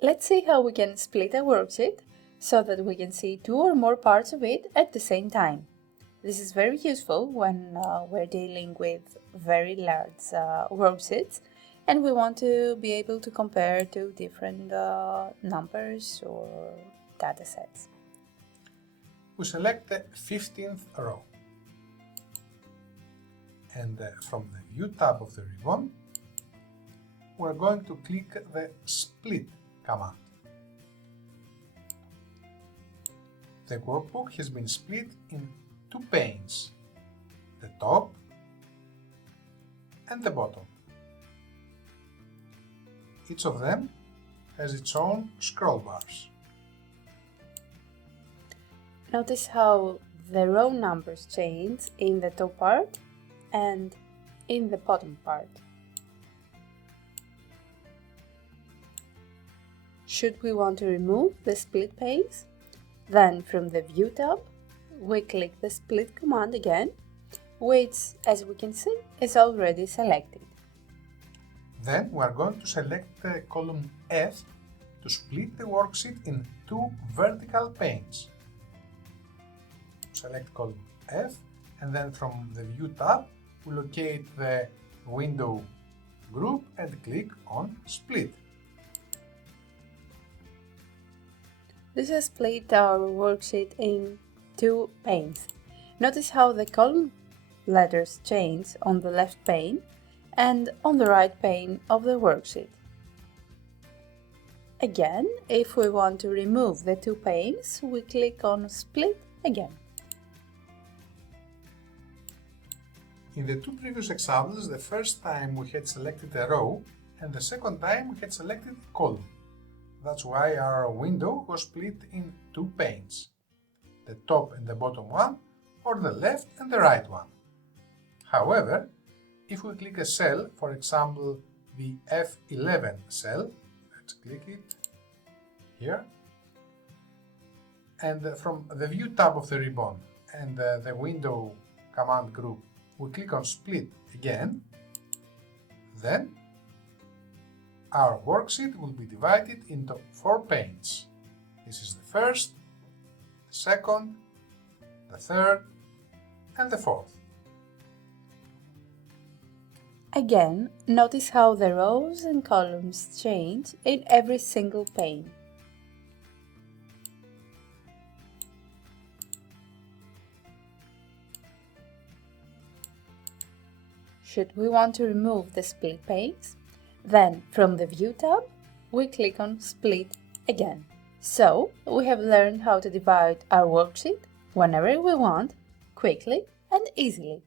Let's see how we can split a worksheet so that we can see two or more parts of it at the same time. This is very useful when we're dealing with very large worksheets and we want to be able to compare two different numbers or data sets. We select the 15th row and from the View tab of the ribbon we're going to click the Split command. The workbook has been split in two panes, the top and the bottom. Each of them has its own scroll bars. Notice how the row numbers change in the top part and in the bottom part. Should we want to remove the split panes, then from the View tab, we click the Split command again, which, as we can see, is already selected. Then we are going to select the column F to split the worksheet in two vertical panes. Select column F and then from the View tab, we locate the window group and click on Split. This has split our worksheet in two panes. Notice how the column letters change on the left pane and on the right pane of the worksheet. Again, if we want to remove the two panes, we click on Split again. In the two previous examples, the first time we had selected a row and the second time we had selected a column. That's why our window was split in two panes, the top and the bottom one, or the left and the right one. However, if we click a cell, for example the F11 cell, let's click it here, and from the View tab of the ribbon and the window command group, we click on Split again, then our worksheet will be divided into four panes. This is the first, the second, the third, and the fourth. Again, notice how the rows and columns change in every single pane. Should we want to remove the split panes? Then, from the View tab, we click on Split again. So, we have learned how to divide our worksheet whenever we want, quickly and easily.